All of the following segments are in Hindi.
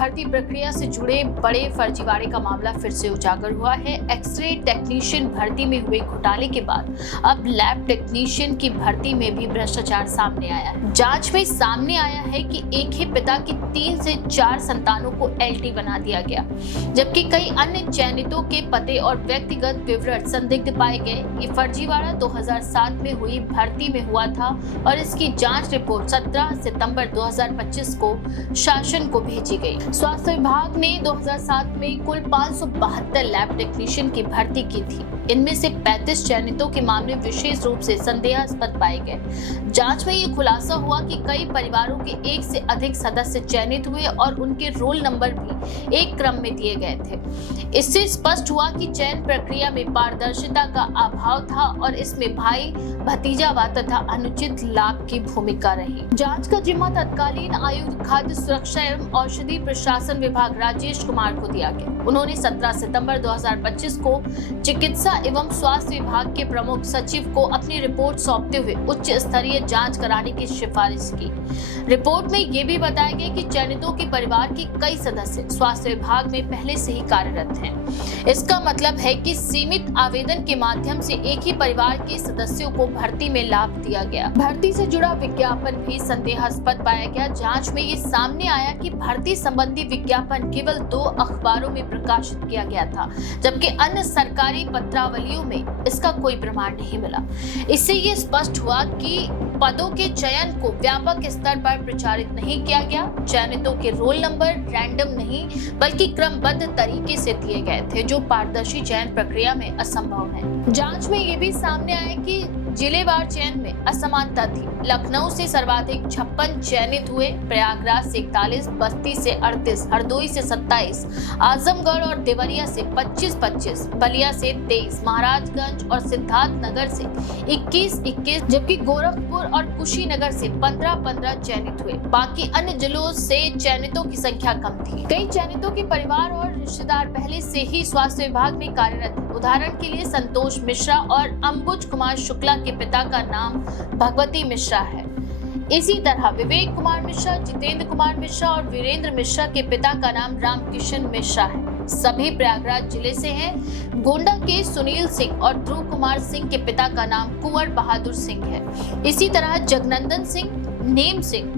भर्ती प्रक्रिया से जुड़े बड़े फर्जीवाड़े का मामला फिर से उजागर हुआ है। एक्सरे टेक्नीशियन भर्ती में हुए घोटाले के बाद अब लैब टेक्नीशियन की भर्ती में भी भ्रष्टाचार सामने आया है। जांच में सामने आया है कि एक ही पिता की 3 से 4 संतानों को एलटी बना दिया गया, जबकि कई अन्य चयनितों के पते और व्यक्तिगत विवरण संदिग्ध पाए गए। ये फर्जीवाड़ा 2007 में हुई भर्ती में हुआ था और इसकी जांच रिपोर्ट 17 सितंबर 2025 को शासन को भेजी गई। स्वास्थ्य विभाग ने 2007 में कुल 572 लैब टेक्नीशियन की भर्ती की थी। इनमें से 35 चयनितों के मामले विशेष रूप से संदेहास्पद पाए गए। जांच में ये खुलासा हुआ कि कई परिवारों के 1 से अधिक सदस्य चयनित हुए और उनके रोल नंबर भी एक क्रम में दिए गए थे। इससे स्पष्ट हुआ कि चयन प्रक्रिया में पारदर्शिता का अभाव था और इसमें भाई भतीजावाद तथा अनुचित लाभ की भूमिका रही। जांच का जिम्मा तत्कालीन आयुक्त खाद्य सुरक्षा एवं औषधि प्रशासन विभाग राजेश कुमार को दिया गया। उन्होंने 17 सितंबर 2025 को चिकित्सा एवं स्वास्थ्य विभाग के प्रमुख सचिव को अपनी रिपोर्ट सौंपते हुए उच्च स्तरीय जांच कराने की सिफारिश की। रिपोर्ट में ये भी बताया गया कि चयनितों के परिवार के कई सदस्य स्वास्थ्य विभाग में पहले से ही कार्यरत हैं। इसका मतलब है कि सीमित आवेदन के माध्यम से एक ही परिवार के सदस्यों को भर्ती में लाभ दिया गया। भर्ती से जुड़ा विज्ञापन भी संदेहास्पद पाया गया। जांच में ये सामने आया कि भर्ती संबंधी विज्ञापन केवल 2 अखबारों में प्रकाशित किया गया था, जबकि अन्य सरकारी पत्रावलियों में इसका कोई प्रमाण नहीं मिला। इससे ये स्पष्ट हुआ कि पदों के चयन को व्यापक स्तर पर प्रचारित नहीं किया गया। चयनितों के रोल नंबर रैंडम नहीं बल्कि क्रमबद्ध तरीके से दिए गए थे, जो पारदर्शी चयन प्रक्रिया में असंभव है। जांच में ये भी सामने आया कि जिलेवार चयन में असमानता थी। लखनऊ से सर्वाधिक 56 चयनित हुए, प्रयागराज से 41, बस्ती से 38, हरदोई से 27, आजमगढ़ और देवरिया से 25-25, बलिया से 23, महाराजगंज और सिद्धार्थनगर से 21-21, जबकि गोरखपुर और कुशीनगर से 15-15 चयनित हुए। बाकी अन्य जिलों से चयनितों की संख्या कम थी। कई चयनितों के परिवार और रिश्तेदार पहले से ही स्वास्थ्य विभाग में कार्यरत हैं। उदाहरण के लिए संतोष मिश्रा और अंबुज कुमार शुक्ला के पिता का नाम भगवती मिश्रा है। इसी तरह विवेक कुमार मिश्रा, जितेंद्र कुमार मिश्रा और वीरेंद्र मिश्रा के पिता का नाम रामकिशन मिश्रा है। सभी प्रयागराज जिले से हैं। गोंडा के सुनील सिंह और ध्रुव कुमार सिंह के पिता का नाम कुंवर बहादुर सिंह है। इसी तरह जगनंदन सिंह, नेम सिंह,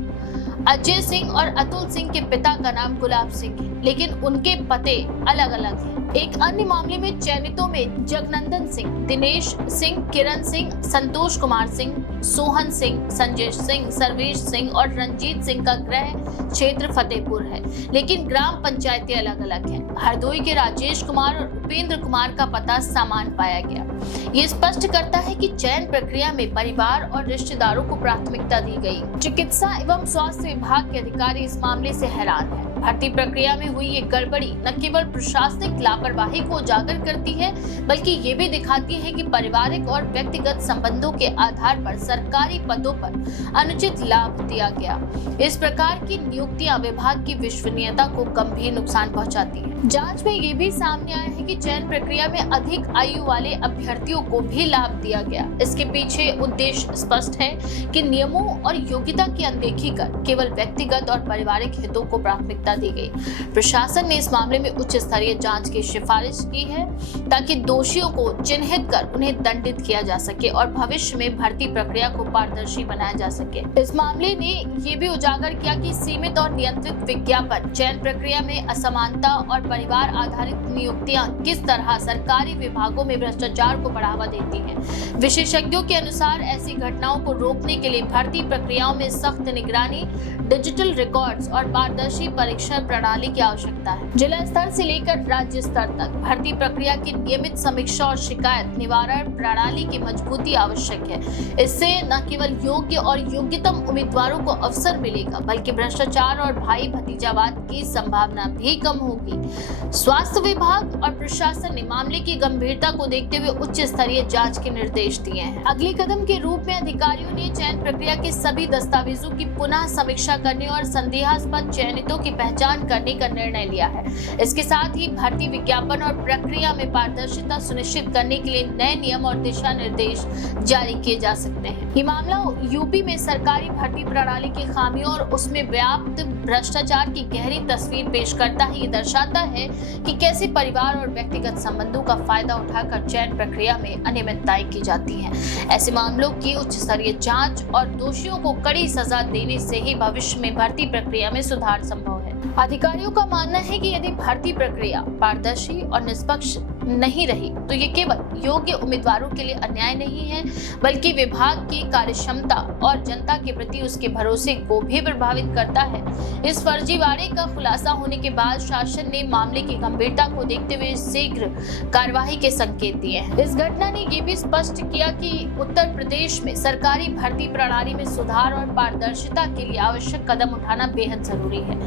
अजय सिंह और अतुल सिंह के पिता का नाम गुलाब सिंह है, लेकिन उनके पते अलग अलग हैं। एक अन्य मामले में चयनितों में जगनंदन सिंह, दिनेश सिंह, किरण सिंह, संतोष कुमार सिंह, सोहन सिंह, संजय सिंह, सर्वेश सिंह और रंजीत सिंह का गृह क्षेत्र फतेहपुर है, लेकिन ग्राम पंचायतें अलग अलग हैं। हरदोई के राजेश कुमार और उपेंद्र कुमार का पता समान पाया गया। ये स्पष्ट करता है कि चयन प्रक्रिया में परिवार और रिश्तेदारों को प्राथमिकता दी गई। चिकित्सा एवं स्वास्थ्य विभाग के अधिकारी इस मामले से हैरान हैं। भर्ती प्रक्रिया में हुई ये गड़बड़ी न केवल प्रशासनिक लापरवाही को उजागर करती है, बल्कि ये भी दिखाती है कि पारिवारिक और व्यक्तिगत संबंधों के आधार पर सरकारी पदों पर अनुचित लाभ दिया गया। इस प्रकार की नियुक्तियां विभाग की विश्वसनीयता को गंभीर नुकसान पहुंचाती है। जांच में ये भी सामने आया है कि चयन प्रक्रिया में अधिक आयु वाले अभ्यर्थियों को भी लाभ दिया गया। इसके पीछे उद्देश्य स्पष्ट है कि नियमों और योग्यता की अनदेखी कर केवल व्यक्तिगत और पारिवारिक हितों को प्राथमिकता दी गई। प्रशासन ने इस मामले में उच्च स्तरीय जांच की सिफारिश की है ताकि दोषियों को चिन्हित कर उन्हें दंडित किया जा सके और भविष्य में भर्ती प्रक्रिया को पारदर्शी बनाया जा सके। इस मामले ने ये भी उजागर किया कि सीमित और नियंत्रित विज्ञापन, चयन प्रक्रिया में असमानता और परिवार आधारित नियुक्तियां किस तरह सरकारी विभागों में भ्रष्टाचार को बढ़ावा देती हैं। विशेषज्ञों के अनुसार ऐसी घटनाओं को रोकने के लिए भर्ती प्रक्रियाओं में सख्त निगरानी, डिजिटल रिकॉर्ड्स और पारदर्शी परीक्षण प्रणाली की आवश्यकता है। जिला स्तर से लेकर राज्य स्तर तक भर्ती प्रक्रिया की नियमित समीक्षा और शिकायत निवारण प्रणाली की मजबूती आवश्यक है। इससे न केवल योग्य और योग्यतम उम्मीदवारों को अवसर मिलेगा, बल्कि भ्रष्टाचार और भाई भतीजावाद की संभावना भी कम होगी। स्वास्थ्य विभाग और प्रशासन ने मामले की गंभीरता को देखते हुए उच्च स्तरीय जांच के निर्देश दिए हैं। अगले कदम के रूप में अधिकारियों ने चयन प्रक्रिया के सभी दस्तावेजों की पुनः समीक्षा करने और संदेहास्पद चयनितों की पहचान पहचान करने का निर्णय लिया है। इसके साथ ही भर्ती विज्ञापन और प्रक्रिया में पारदर्शिता सुनिश्चित करने के लिए नए नियम और दिशा निर्देश जारी किए जा सकते हैं। ये मामला यूपी में सरकारी भर्ती प्रणाली की खामियों और उसमें व्याप्त भ्रष्टाचार की गहरी तस्वीर पेश करता है। ये दर्शाता है कि कैसे परिवार और व्यक्तिगत संबंधों का फायदा उठाकर चयन प्रक्रिया में अनियमितताएं की जाती हैं। ऐसे मामलों की उच्च स्तरीय जांच और दोषियों को कड़ी सजा देने से ही भविष्य में भर्ती प्रक्रिया में सुधार संभव है। अधिकारियों का मानना है कि यदि भर्ती प्रक्रिया पारदर्शी और निष्पक्ष नहीं रही तो ये केवल योग्य उम्मीदवारों के लिए अन्याय नहीं है, बल्कि विभाग की कार्यक्षमता और जनता के प्रति उसके भरोसे को भी प्रभावित करता है। इस फर्जीवाड़े का खुलासा होने के बाद शासन ने मामले की गंभीरता को देखते हुए शीघ्र कार्यवाही के संकेत दिए हैं। इस घटना ने ये भी स्पष्ट किया कि उत्तर प्रदेश में सरकारी भर्ती प्रणाली में सुधार और पारदर्शिता के लिए आवश्यक कदम उठाना बेहद जरूरी है।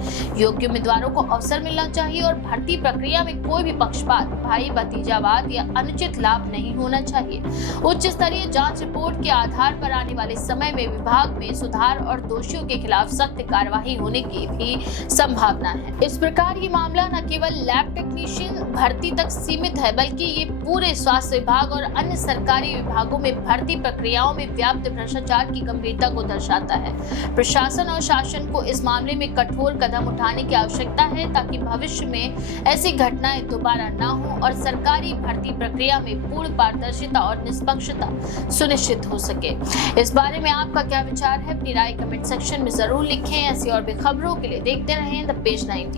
योग्य उम्मीदवारों को अवसर मिलना चाहिए और भर्ती प्रक्रिया में कोई भी पक्षपात, भाई भतीजावाद या अनुचित लाभ नहीं होना चाहिए। उच्च स्तरीय जांच रिपोर्ट के आधार पर आने वाले समय में विभाग में सुधार और दोषियों के खिलाफ सख्त कार्रवाई होने की भी संभावना है। इस प्रकार ये मामला न केवल लैब टेक्नीशियन भर्ती तक सीमित है, बल्कि ये पूरे स्वास्थ्य विभाग और अन्य सरकारी विभागों में भर्ती प्रक्रियाओं में व्याप्त भ्रष्टाचार की गंभीरता को दर्शाता है। प्रशासन और शासन को इस मामले में कठोर कदम उठाने की आवश्यकता है ताकि भविष्य में ऐसी घटनाएं दोबारा न हो और सरकारी भर्ती प्रक्रिया में पूर्ण पारदर्शिता और निष्पक्षता सुनिश्चित हो सके। इस बारे में आपका क्या विचार है? अपनी राय कमेंट सेक्शन में जरूर लिखें। ऐसी और भी खबरों के लिए देखते रहें द पेज 19।